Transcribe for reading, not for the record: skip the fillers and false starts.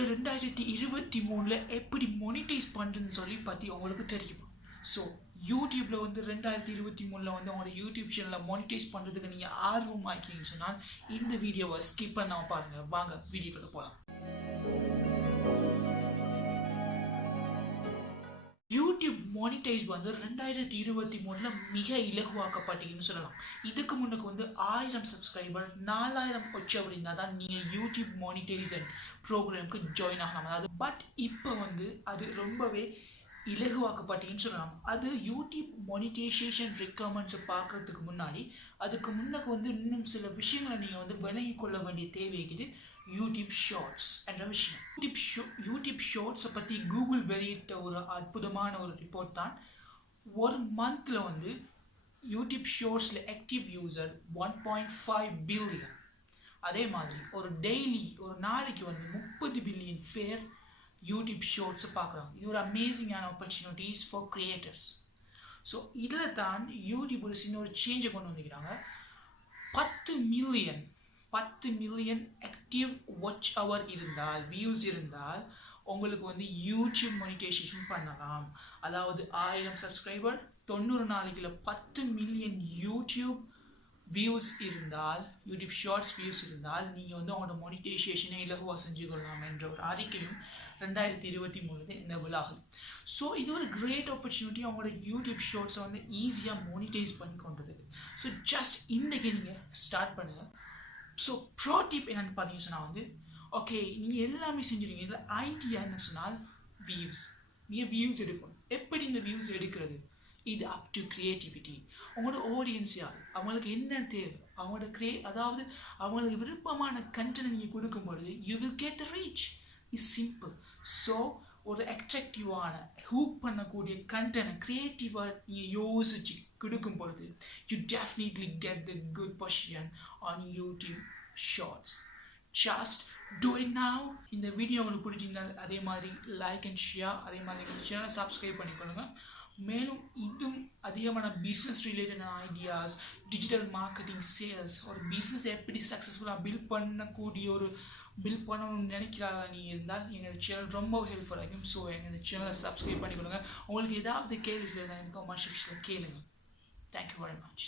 யூடியூப்ல 2023ல எப்படி மானிட்டைஸ் பண்றதுன்னு சொல்லி பத்தி உங்களுக்கு தெரியுமா? ஸோ யூடியூப்ல வந்து 2023ல வந்து உங்களோட யூடியூப் சேனலை மானிட்டைஸ் பண்றதுக்கு நீங்க ஆர்வமா இருக்கீங்கன்னு சொன்னால் இந்த வீடியோவை ஸ்கிப் பண்ணாம பாருங்க. வாங்க வீடியோக்குள்ள போலாம். யூடியூப் மானிட்டைஸ் வந்து 2023ல மிக இலகுவாக்கப்பட்டீங்கன்னு சொல்லலாம். இதுக்கு முன்னுக்கு வந்து 1000 சப்ஸ்கிரைபர் 4000 வச்சு அப்படின்னா தான் நீங்க யூடியூப் மானிட்டைசேஷன் ப்ரோக்ராமுக்கு ஜாயின் ஆகலாம். அதாவது பட் இப்போ வந்து அது ரொம்பவே இலகுவாக்கப்பட்டீங்கன்னு சொல்லலாம். அது யூடியூப் மானிட்டைசேஷன் ரெக்வயர்மெண்ட்ஸை பார்க்கறதுக்கு முன்னாடி அதுக்கு முன்னுக்கு வந்து இன்னும் சில விஷயங்களை நீங்கள் வந்து விளங்கி கொள்ள வேண்டிய தேவை இருக்குது. யூடியூப் ஷார்ட்ஸ் என்ற விஷயம். யூடியூப் ஷார்ட்ஸை பற்றி கூகுள் வெளியிட்ட ஒரு அற்புதமான ஒரு ரிப்போர்ட் தான். ஒரு மந்த்தில் வந்து யூடியூப் ஷார்ட்ஸில் ஆக்டிவ் யூசர் 1.5 பில்லியன். அதே மாதிரி ஒரு டெய்லி ஒரு நாளைக்கு வந்து 30 பில்லியன் பேர் யூடியூப் ஷார்ட்ஸை பார்க்குறாங்க. இது ஒரு அமேசிங்கான ஆப்பர்ச்சுனிட்டிஸ் ஃபார் கிரியேட்டர்ஸ். ஸோ இதில் தான் யூடியூப் ஒரு சின்ன ஒரு சேஞ்சை கொண்டு வந்துக்கிறாங்க. 10 மில்லியன் ஆக்டிவ் வாட்ச் அவர் இருந்தால், வியூஸ் இருந்தால் உங்களுக்கு வந்து யூடியூப் மானிட்டைசேஷன் பண்ணலாம். அதாவது 1000 சப்ஸ்கிரைபர் 90 நாளைக்குள்ள 10 மில்லியன் யூடியூப் வியூஸ் இருந்தால், யூடியூப் ஷார்ட்ஸ் வியூஸ் இருந்தால் நீங்கள் வந்து உங்களோட மானிட்டைசேஷனை இலகுவாக செஞ்சு கொள்ளலாம் என்ற ஒரு அறிக்கையும் 2023 எனேபிள் ஆகுது. ஸோ இது ஒரு கிரேட் ஆப்பர்ச்சுனிட்டி அவங்களோட யூடியூப் ஷார்ட்ஸை வந்து ஈஸியாக மானிட்டைஸ் பண்ணி கொண்டதுக்கு. ஸோ ஜஸ்ட் இன்றைக்கி நீங்கள் ஸ்டார்ட் பண்ணுங்கள். ஸோ ப்ரோ டிப் என்னென்னு பார்த்தீங்கன்னு சொன்னால் வந்து ஓகே நீங்கள் எல்லாமே செஞ்சுருங்க. இதில் ஐடியா என்ன சொன்னால் வியூஸ். நீங்கள் வியூஸ் எடுக்கணும். எப்படி இந்த வியூஸ் எடுக்கிறது? இது அப் டு கிரியேட்டிவிட்டி. அவங்களோட ஆடியன்ஸ் யார், அவங்களுக்கு என்ன தேவை, அவங்களோட அதாவது அவங்களுக்கு விருப்பமான கண்டென்ட் நீங்கள் கொடுக்கும்பொழுது you will get the reach. Is simple. So ஒரு அட்ராக்டிவான ஹூக் பண்ணக்கூடிய கண்டென்ட் கிரியேட்டிவாக நீங்கள் யோசிச்சு கொடுக்கும் பொழுது you definitely get the good position on YouTube shorts. Just do it now. இந்த வீடியோ உங்களுக்கு பிடிச்சிருந்தால் அதே மாதிரி லைக் அண்ட் ஷேர், அதே மாதிரி எங்கள் சேனலை சப்ஸ்கிரைப் பண்ணிக்கொள்ளுங்க. மேலும் இதுவும் அதிகமான பிஸ்னஸ் ரிலேட்டடான ஐடியாஸ், டிஜிட்டல் மார்க்கெட்டிங், சேல்ஸ், ஒரு பிஸ்னஸ் எப்படி சக்ஸஸ்ஃபுல்லாக பில்ட் பண்ணணும்னு நினைக்கிறாங்க நீங்கள் இருந்தால் எங்கள் சேனல் ரொம்ப ஹெல்ப்ஃபுல்லாக இருக்கும். ஸோ எங்கள் சேனலை சப்ஸ்கிரைப் பண்ணிக்கொள்ளுங்க. உங்களுக்கு ஏதாவது கேள்வி இருந்தால் எனக்கு கமெண்ட் செக்ஷனில் கேளுங்க. Thank you very much.